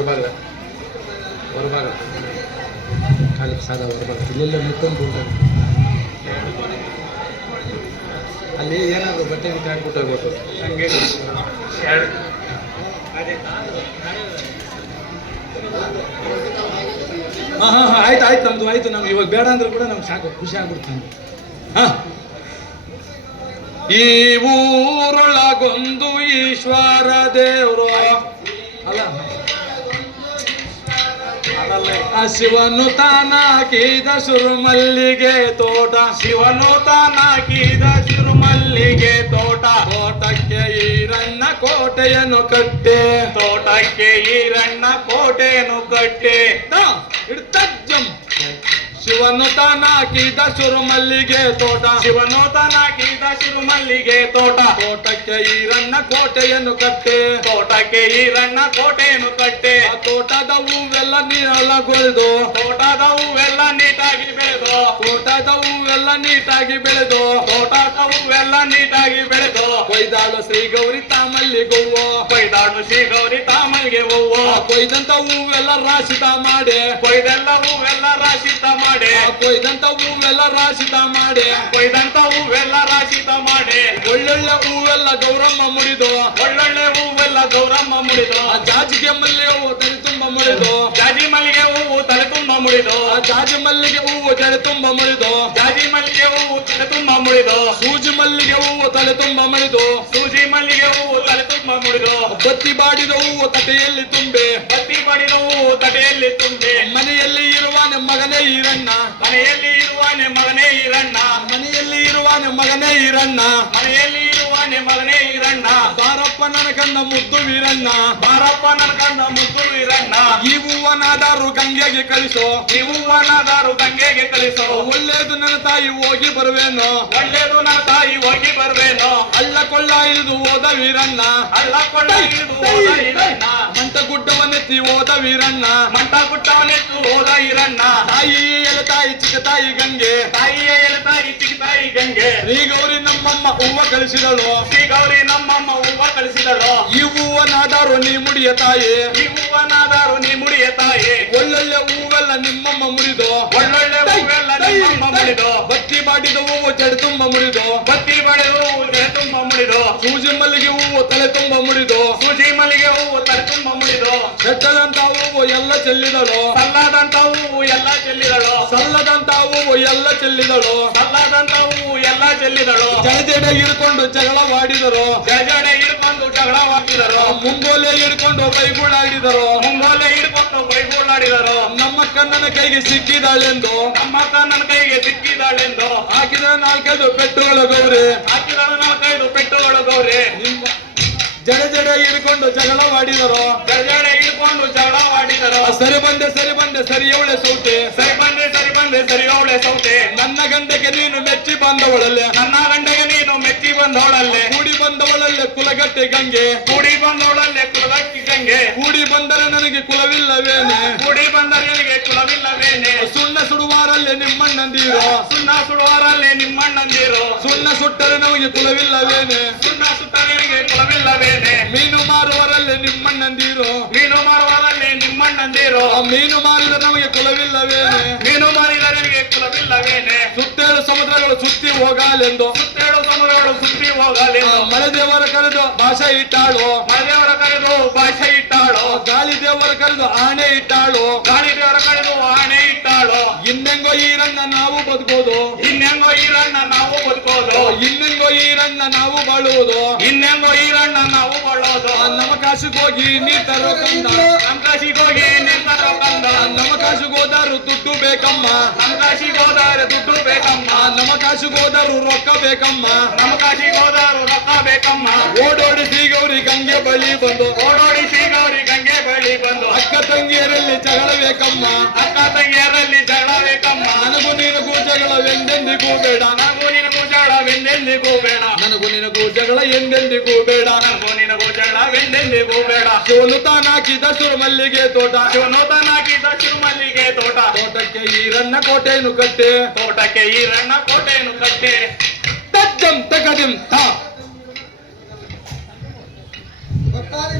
ಹೊರಭಾಗ ಹೊರಭಾಗ ಖಾಲಿ ಸಾಲ ಹೊರಭಾಗ ಇಲ್ಲೆಲ್ಲ ನಿಂತ್ಕೊಂಡು ಅಲ್ಲಿ ಏನಾದ್ರು ಬಟ್ಟೆ ಗಿಟ್ಟೆ ಹಾಕ್ಬಿಟ್ಟು ಹೋಗ್ಬೋದು ಹಂಗೆ ಹಾಂ ಹಾಂ ಹಾಂ ಆಯ್ತು ಆಯ್ತು ನಮ್ದು ಆಯ್ತು ನಮ್ಗೆ ಇವಾಗ ಬೇಡ ಅಂದ್ರೆ ಕೂಡ ನಮ್ಗೆ ಸಾಕು ಖುಷಿ ಆಗ್ಬಿಡ್ತು ನಮ್ಗೆ ಹಾಂ ಈ ಊರೊಳಗೊಂದು ಈಶ್ವರ ದೇವರು ಅಲ್ಲ ಶಿವನು ತಾನಾಕಿದ ಸುರುಮಲ್ಲಿಗೆ ತೋಟ ಶಿವನು ತಾನಾಕಿದ ಸುರುಮಲ್ಲಿಗೆ ತೋಟ ತೋಟಕ್ಕೆ ಈರಣ್ಣ ಕೋಟೆಯನ್ನು ಕಟ್ಟೆ ತೋಟಕ್ಕೆ ಈರಣ್ಣ ಕೋಟೆಯನ್ನು ಕಟ್ಟೆ ಇಡ್ತಜ್ಜಂ ಶಿವನು ತಾನಾಕಿದ ಸುರುಮಲ್ಲಿಗೆ ತೋಟ ಶಿವನು ತಾನಾಕಿದ ಸುರುಮಲ್ಲಿಗೆ ತೋಟ ತೋಟಕ್ಕೆ ಈರಣ್ಣ ಕೋಟೆಯನ್ನು ಕಟ್ಟೆ ತೋಟಕ್ಕೆ ಈರಣ್ಣ ಕೋಟೆಯನ್ನು ಕಟ್ಟೆ ಆ ತೋಟದ ಹೂವೆಲ್ಲ ನೀರಳಗೊಳ್ದು ತೋಟದ ಹೂವೆಲ್ಲ ನೀಟಾಗಿ ಬೆಳೆದು ತೋಟದ ಹೂವೆಲ್ಲ ನೀಟಾಗಿ ಬೆಳೆದು ತೋಟದ ಹೂವೆಲ್ಲ ನೀಟಾಗಿ ಬೆಳೆದು ಕೊಯ್ದಾಳು ಶ್ರೀ ಗೌರಿ ತಾಮಲ್ಲಿಗುವ್ವ ಕೊಯ್ದಾಡು ಶ್ರೀ ಗೌರಿ ತಾಮಲ್ಗೆ ಹೂವು ಕೊಯ್ದಂತ ಹೂವೆಲ್ಲ ರಾಶಿತ ಮಾಡಿ ಕೊಯ್ದೆಲ್ಲ ಹೂವೆಲ್ಲ ರಾಶಿತ ಮಾಡಿ ಕೊಯ್ದಂತ ಹೂವೆಲ್ಲ ರಾಶಿತ ಮಾಡಿ ಕೊಯ್ದಂತ ಹೂವೆಲ್ಲ ರಾಶಿತ ಮಾಡಿ ಒಳ್ಳೊಳ್ಳೆ ಹೂವೆಲ್ಲ ಗೌರಮ್ಮ ಮುರಿದು ಒಳ್ಳೊಳ್ಳೆ ಹೂವೆಲ್ಲ ಗೌರಮ್ಮ ಮುಡಿದು ಆ ಜಾಜಿಗೆ ಮಲ್ಲಿಗೆ ಹೂವು ತಲೆ ತುಂಬ ಮುರಿದು ಜಾಜಿ ಮಲ್ಲಿಗೆ ಹೂವು ತಲೆ ತುಂಬ ಮುಡಿದು ಆ ಜಾಜಿ ಮಲ್ಲಿಗೆ ಹೂವು ತಲೆ ತುಂಬ ಮುರಿದು ಜಾಜಿ ಮಲ್ಲಿಗೆ ಹೂವು ತಲೆ ತುಂಬ ಮುಡಿದು ಸೂಜಿ ಮಲ್ಲಿಗೆ ಹೂವು ತಲೆ ತುಂಬ ಮುರಿದು ಸೂಜಿ ಮಲ್ಲಿಗೆ ಹೂವು ತಲೆ ತುಂಬ ಮುಡಿದು ಬತ್ತಿ ಬಾಡಿದ ಹೂವು ತಟೆಯಲ್ಲಿ ತುಂಬೆ ಬತ್ತಿ ಬಡಿದ ಹೂವು ತಟೆಯಲ್ಲಿ ತುಂಬಿ ಮನೆಯಲ್ಲಿ ಇರುವಾನೆ ಮಗನೇ ಈರಣ್ಣ ಮನೆಯಲ್ಲಿ ಇರುವಾನೆ ಮಗನೇ ಈರಣ್ಣ ಮನೆಯಲ್ಲಿ ಇರುವಾನೆ ಮಗನೇ ಈರಣ್ಣ ಮನೆಯಲ್ಲಿ ಇರುವಾನೆ ಮಗನೇ ಈರಣ್ಣ ಬಾರಪ್ಪ ನನ್ನ ಕಂದ ಮುದ್ದು ವೀರಣ್ಣ ಬಾರಪ್ಪ ನನ್ನ ಕಂದ ಮುದ್ದು ಈರಣ್ಣ ಈ ಹೂವನಾದಾರು ಗಂಗೆಗೆ ಕಳಿಸೋ ಈ ಹೂವನಾದಾರು ಗಂಗೆಗೆ ಕಳಿಸೋ ಒಳ್ಳೇದು ನನ್ನ ತಾಯಿ ಹೋಗಿ ಬರುವೇನು ಒಳ್ಳೇದು ನನ್ನ ತಾಯಿ ಹೋಗಿ ಬರ್ವೇನೋ ಹಳ್ಳ ಕೊಳ್ಳ ಇಳಿದು ಹೋದ ವೀರಣ್ಣ ಹಳ್ಳ ಕೊಳ್ಳ ಹಿಡಿದು ಹೋದ ಈರಣ್ಣ ಮಂಟ ಗುಡ್ಡವನ್ನೆತ್ತಿ ಹೋದ ವೀರಣ್ಣ ಮಂಟ ಗುಟ್ಟವನೆತ್ತು ಹೋದ ಈರಣ್ಣ ತಾಯಿ ಎಲೆ ತಾಯಿ ಚಿಕ್ಕ ತಾಯಿ ಗಂಗೆ ತಾಯಿಯ ಎಳತಾಯಿ ಚಿಕ್ಕ ತಾಯಿ ಗಂಗೆ ಶ್ರೀ ಗೌರಿ ನಮ್ಮಮ್ಮ ಹೂವ ಕಳಿಸಿದಳು ಶ್ರೀ ಗೌರಿ ನಮ್ಮಮ್ಮ ಹೂವ ಕಳಿಸಿದಳು ಈ ಹೂವನಾದಾರು ನೀ ಮುಡಿಯ ತಾಯಿ ಈ ಹೂವನಾದಾರು ನೀ ಮುಡಿಯ ತಾಯಿ ಒಳ್ಳೊಳ್ಳೆ ಹೂವೆಲ್ಲ ನಿಮ್ಮಮ್ಮ ಮುರಿದು ಒಳ್ಳೊಳ್ಳೆ ಹೂವೆಲ್ಲ ನಿಮ್ಮಮ್ಮ ಮುಡಿದು ಬತ್ತಿ ಮಾಡಿದ ಹೂವು ಜಡೆ ತುಂಬ ಮುರಿದು ಬತ್ತಿ ಬಡಿದು ಜಡೆ ತುಂಬ ಮುಡಿದು ಸೂಜಿ ಮಲ್ಲಿಗೆ ಹೂವು ತಲೆ ತುಂಬ ಮುರಿದು ಸೂಜಿ ಮಲ್ಲಿಗೆ ಹೂವು ತಲೆ ತುಂಬ ಮುಡಿದು ಕೆಟ್ಟದಂತ ಹೂವು ಎಲ್ಲ ಚೆಲ್ಲಿದಳು ಸಲ್ಲದಂತ ಹೂವು ಎಲ್ಲ ಚೆಲ್ಲಿದಳು ಸಲ್ಲದಂತ ಹೂವು ಎಲ್ಲ ಚೆಲ್ಲಿದಳು ಸಲ್ಲದಂತ ಹೂವು ಎಲ್ಲ ಚೆಲ್ಲಿದಳು ಜಡೆ ಹಿಡ್ಕೊಂಡು ಜಗಳವಾಡಿದರು ಜಡೆ ಹಿಡ್ಕೊಂಡು ಜಗಳವಾಡಿದರು ಮುಂಗೋಲೆ ಹಿಡ್ಕೊಂಡು ಬೈಗುಳಾಡಿದರು ಮುಂಗೋಲೆ ಹಿಡ್ಕೊಂಡು ಬೈಗೋಳಾಡಿದರು ನಮ್ಮ ಕಣ್ಣನ ಕೈಗೆ ಸಿಕ್ಕಿದಾಳೆಂದು ನಮ್ಮ ಕಣ್ಣನ ಕೈಗೆ ಸಿಕ್ಕಿದಾಳೆಂದು ಹಾಕಿದ ನಾಲ್ಕೈದು ಪೆಟ್ಟುಗಳು ಗೌರಿ ಹಾಕಿದ ನಾಲ್ಕೈದು ಪೆಟ್ಟುಗಳು ಗೌರಿ ಜಡೆ ಹಿಡ್ಕೊಂಡು ಜಗಳವಾಡಿದರು ಜಡೆ ಹಿಡ್ಕೊಂಡು ಜಗಳವಾಡಿದರು ಸರಿ ಬಂದೆ ಸರಿ ಅವಳೆ ಸೌತೆ ಸರಿ ಬಂದೆ ಸರಿ ಅವಳೆ ಸೌತೆ ನನ್ನ ಗಂಡಗೆ ನೀನು ಮೆಚ್ಚಿ ಬಂದವಳಲ್ಲೇ ನನ್ನ ಗಂಡೆಗೆ ನೀನು ಮೆಚ್ಚಿ ಬಂದವಳಲ್ಲೇ ಕೂಡಿ ಬಂದವಳಲ್ಲೇ ಕುಲಗಟ್ಟೆ ಗಂಗೆ ಕೂಡಿ ಬಂದವಳಲ್ಲೇ ಕುಲದಕ್ಕಿ ಗಂಗೆ ಕೂಡಿ ಬಂದರೆ ನನಗೆ ಕುಲವಿಲ್ಲವೇನೆ ಕೂಡಿ ಬಂದರೆ ನಿನಗೆ ಕುಲವಿಲ್ಲವೇನೆ ಸುಣ್ಣ ಸುಡುವಾರಲ್ಲೇ ನಿಮ್ಮಣ್ಣಂದಿರೋ ಸುಣ್ಣ ಸುಡುವಾರಲ್ಲೇ ನಿಮ್ಮಣ್ಣಂದಿರು ಸುಣ್ಣ ಸುಟ್ಟರೆ ನಮಗೆ ಕುಲವಿಲ್ಲವೇನೆ ಸುಣ್ಣ ಸುಟ್ಟರೆ ನಿನಗೆ ಕುಲವಿಲ್ಲವೇನೆ ಮೀನು ಮಾರುವರಲ್ಲೇ ನಿಮ್ಮಣ್ಣಂದಿರೋ ಮೀನು ಮಾರುವರಲ್ಲೇ ನಿಮ್ಮಣ್ಣಂದಿರು ಮೀನು ಮಾರಿದ ನಮಗೆ ಕುಲವಿಲ್ಲವೇನೆ ಮೀನು ಮಾರಿದರೆ ನಿನಗೆ ಕುಲವಿಲ್ಲವೇನೆ ಸುತ್ತೇಳು ಸಮುದ್ರಗಳು ಸುತ್ತಿ ಹೋಗಾಲೆಂದು ಸುತ್ತೇಳು ಸಮುದ್ರಗಳು ಸುತ್ತಿ ಹೋಗಲಿ ಮಳೆ ದೇವರ ಕರೆದು ಭಾಷೆ ಇಟ್ಟಾಳು ಮಳೆದೇವರ ಕರೆದು ಭಾಷೆ ಇಟ್ಟಾಳು ಗಾಳಿ ದೇವರ ಕರೆದು ಆಣೆ ಇಟ್ಟಾಳು ಗಾಳಿ ದೇವರ ಕರೆದು ಆಣೆ ಇಟ್ಟಾಳು ಇನ್ನೆಂಗೋ ಈರಣ್ಣ ನಾವು ಬದುಕೋದು ಇನ್ನೆಂಗೋ ಈರಣ್ಣ ನಾವು ಬದುಕೋದು ಇನ್ನೆಂಗೋ ಈರಣ್ಣ ನಾವು ಬಾಳುವುದು ಇನ್ನೆಂಗೋ ಈರಣ್ಣ ನಾವು ಬಾಳೋದು ನಮ್ಮ ಕಾಶಿಗೋಗಿ ನೀ ತರೋ ಕಂದ ಅಂಕಾಶಿಗೋಗಿ ನಿಂತರೋ ಕಂದ ನಮ್ಮ ಕಾಶಿಗೋದಾರು ದುಡ್ಡು ಬೇಕಮ್ಮ ನಮ್ಮ ಕಾಶಿಗೋದಾರೆ ದುಡ್ಡು ಬೇಕಮ್ಮ ನಮ್ಮ ಕಾಶಿಗೋದಾರು ರೊಕ್ಕ ಬೇಕಮ್ಮ ನಮ್ಮ ಕಾಶಿಗೋದಾರು ರೊಕ್ಕ ಬೇಕಮ್ಮ ಓಡೋಡಿ ಶ್ರೀ ಗೌರಿ ಗಂಗೆ ಬಳಿ ಬಂದು ಓಡೋಡಿ ಶ್ರೀ ಗೌರಿ ಗಂಗೆ ಬಳಿ ಬಂದು ಅಕ್ಕ ತಂಗಿಯರಲ್ಲಿ ಜಗಳ ಬೇಕಮ್ಮ ಅಕ್ಕ ತಂಗಿಯರಲ್ಲಿ ಜಗಳ ಬೇಕಮ್ಮ ನನಗೂ ನಿನಗೂ ಜಗಳವೆಂದೆಂದಿಗೂ ಬೇಡ ನನಗೂ ನಿನಗೂ ಜಗಳವೆಂದೆಂದಿಗೂ ಬೇಡ ನನಗೂ ನಿನಗೂ ಜಗಳ ಎಂದೆಂದಿಗೂ ಬೇಡ ನನಗೂ ನಿನಗೂ ಜಗಳವೆಂದೆಂದಿಗೂ ಬೇಡ ಶಿವನು ತಾನಾಕಿದ ಸುರುಮಲ್ಲಿಗೆ ತೋಟ ಶಿವನು ತಾನಾಕಿದ ಶಿವಮಲ್ಲಿಗೆ ತೋಟ ತೋಟಕ್ಕೆ ಈರಣ್ಣ ಕೋಟೆಯನ್ನು ಕಟ್ಟೆ ತೋಟಕ್ಕೆ ಈರಣ್ಣ ಕೋಟೆಯನ್ನು ಕಟ್ಟೆ ತಜ್ಜಂ ತಗದಿಂ ತಾ